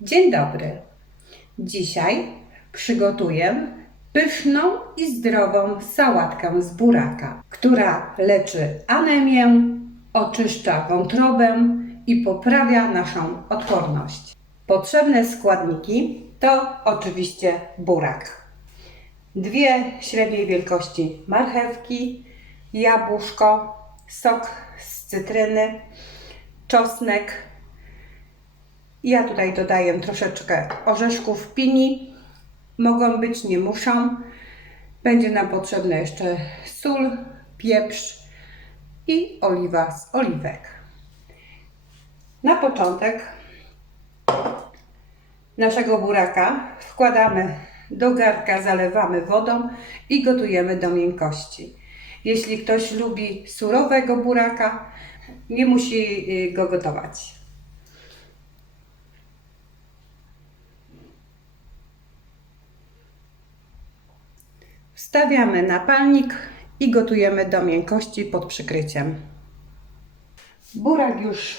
Dzień dobry. Dzisiaj przygotuję pyszną i zdrową sałatkę z buraka, która leczy anemię, oczyszcza wątrobę i poprawia naszą odporność. Potrzebne składniki to oczywiście burak. Dwie średniej wielkości marchewki, jabłuszko, sok z cytryny, czosnek, ja tutaj dodaję troszeczkę orzeszków pini. Mogą być, nie muszą. Będzie nam potrzebna jeszcze sól, pieprz i oliwa z oliwek. Na początek naszego buraka wkładamy do garka, zalewamy wodą i gotujemy do miękkości. Jeśli ktoś lubi surowego buraka, nie musi y, go gotować. Wstawiamy na palnik i gotujemy do miękkości pod przykryciem. Burak już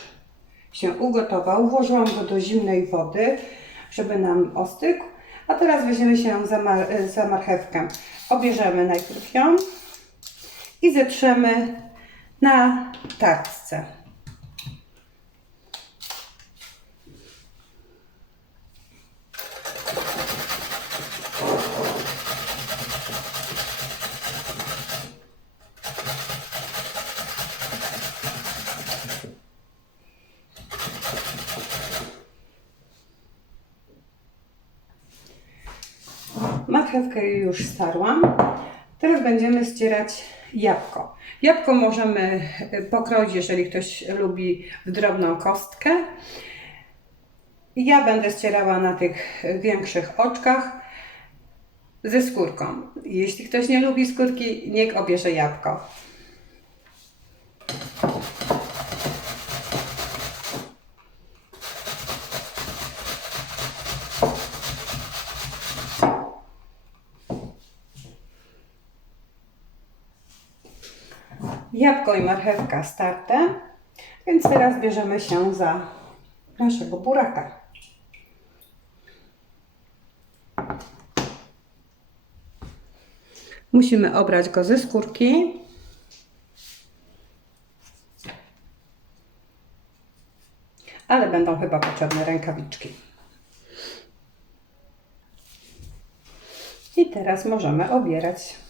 się ugotował. Włożyłam go do zimnej wody, żeby nam ostygł. A teraz weźmiemy się za, mar- za marchewkę. Obierzemy najpierw ją i zetrzemy na tarczce. Marchewkę już starłam. Teraz będziemy ścierać jabłko. Jabłko możemy e, pokroić, jeżeli ktoś lubi w drobną kostkę. Ja będę ścierała na tych większych oczkach ze skórką. Jeśli ktoś nie lubi skórki, niech obierze jabłko. Jabłko i marchewka starte, więc teraz bierzemy się za naszego buraka. Musimy obrać go ze skórki. Ale będą chyba potrzebne rękawiczki. I teraz możemy obierać.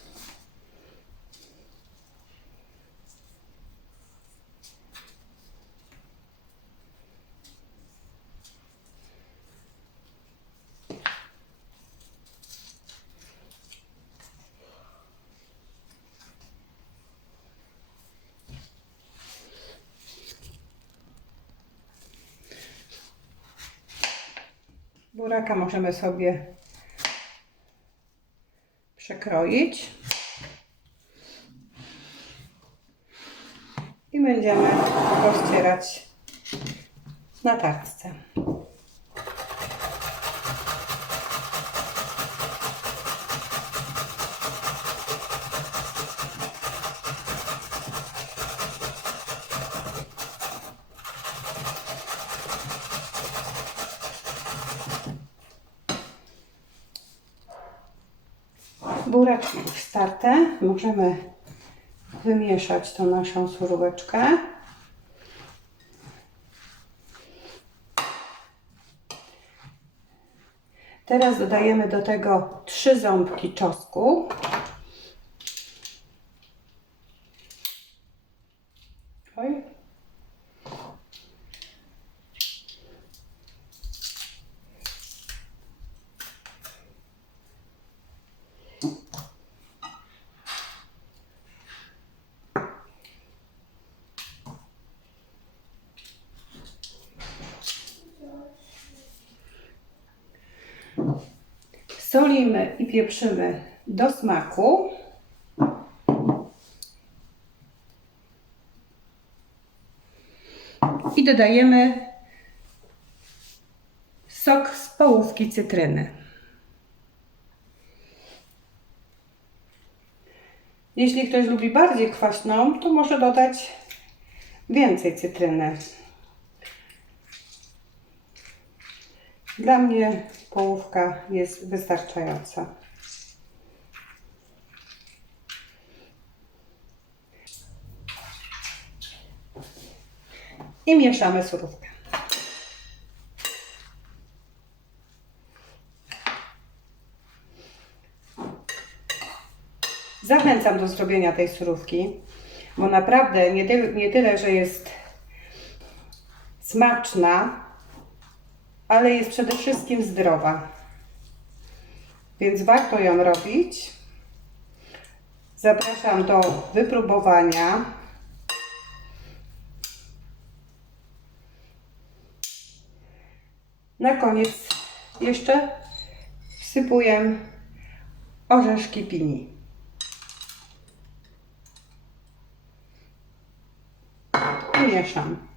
Buraka możemy sobie przekroić. I będziemy rozcierać na tarczce. Buraczki już starte. Możemy wymieszać tą naszą suróweczkę. Teraz dodajemy do tego trzy ząbki czosnku. Solimy i pieprzymy do smaku. I dodajemy sok z połówki cytryny. Jeśli ktoś lubi bardziej kwaśną, to może dodać więcej cytryny. Dla mnie połówka jest wystarczająca. I mieszamy surówkę. Zachęcam do zrobienia tej surówki, bo naprawdę nie, nie tyle, że jest smaczna, ale jest przede wszystkim zdrowa. Więc warto ją robić. Zapraszam do wypróbowania. Na koniec jeszcze wsypuję orzeszki pini. Mieszam.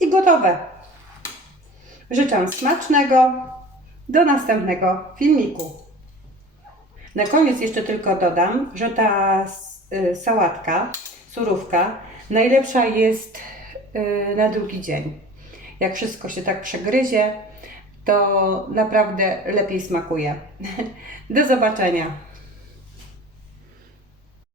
I gotowe. Życzę smacznego. Do następnego filmiku. Na koniec jeszcze tylko dodam, że ta y, sałatka, surówka, najlepsza jest y, na drugi dzień. Jak wszystko się tak przegryzie, to naprawdę lepiej smakuje. Do zobaczenia.